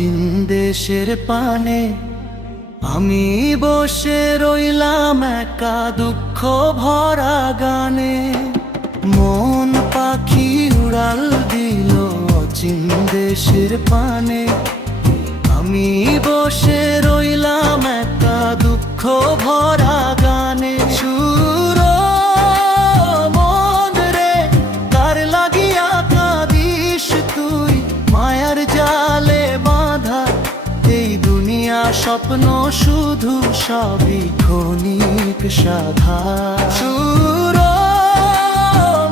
অচিন দেশের পানে আমি বসে রইলাম একা দুঃখ ভরা গানে। মন পাখি উড়াল দিল অচিন দেশের পানে আমি বসে রইলাম একা দুঃখ ভরা গানে। সুর মন রে কার লাগিয়া কাঁদিস তুই, মায়ার জালে বাঁধা এই দুনিয়া স্বপ্ন শুধু সবই ক্ষণিক সাধা। সুর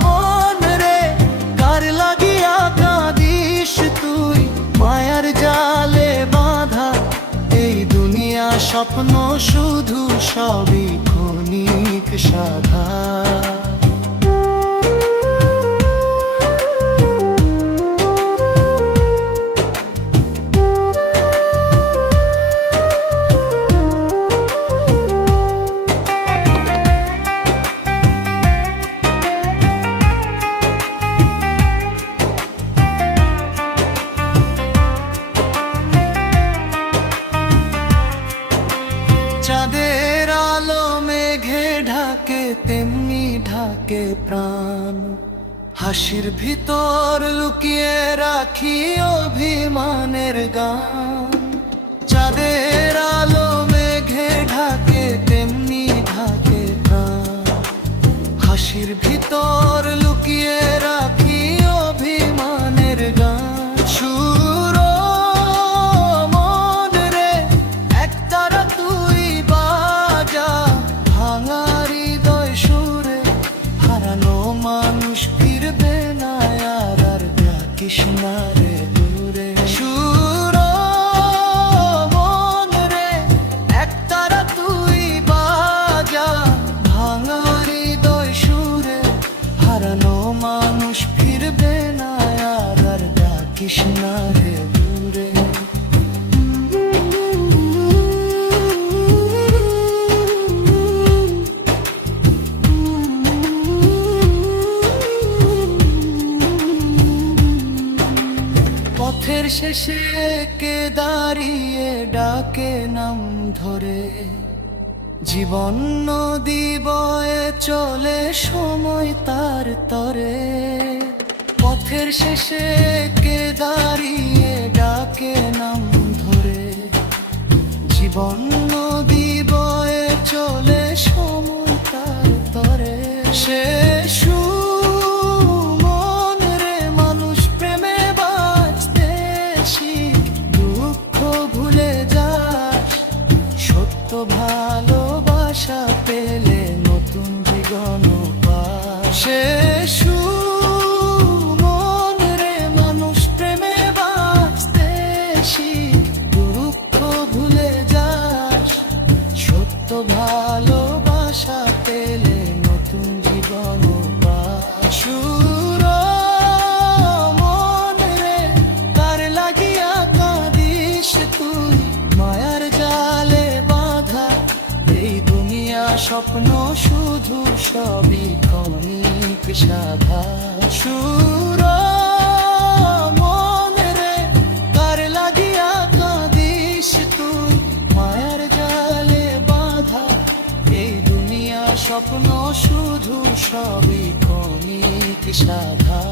মন রে কার লাগিয়া কাঁদিস তুই, মায়ার জালে বাঁধা এই দুনিয়া স্বপ্ন শুধু সবই ক্ষণিক সাধা। চাঁদের আলো মেঘে ঢাকে তেমনি ঢাকে প্রাণ, হাসির ভিতর লুকিয়ে রাখি অভিমানের গান। চাঁদের আলো মেঘে ঢাকে তেমনি ঢাকে প্রাণ, হাসির ভিতর লুকিয়ে রাখি অভিমানের গান। সুর মন রে একতারা তুই বাজা, ভাঙা হৃদয় সুরে হারানো মানুষ ফিরবে না আর ডাকিস না রে দূরে। সুর মন রে একতারা তুই বাজা, ভাঙা হৃদয় সুরে হারানো মানুষ ফিরবে না আর ডাকিস না রে দূরে। পথের শেষে কে দাঁড়িয়ে ডাকে নাম ধরে, জীবন নদী বয়ে চলে সময় তার তরে। পথের শেষে কে দাঁড়িয়ে ডাকে নাম ধরে, জীবন নদী বয়ে চলে সময় তার তরে। সে মন রে মানুষ প্রেমে বাঁচতে শিখ, দুঃখ ভুলে যাস সত্য ভালোবাসা পেলে নতুন জীবন পাস। সে মন রে মানুষ প্রেমে বাঁচতে শিখ, দুঃখ ভুলে যাস সত্য ভালোবাসা পেলে নতুন জীবন পাস। সুর মন রে কার লাগিয়া কাঁদিস তুই, মায়ার জালে বাঁধা এই দুনিয়া স্বপ্ন শুধু সবই ক্ষণিক সাধা। সুর মন রে কার লাগিয়া কাঁদিস তুই, মায়ার জালে বাঁধা এই দুনিয়া স্বপ্ন শুধু সবই ক্ষণিক সাধা।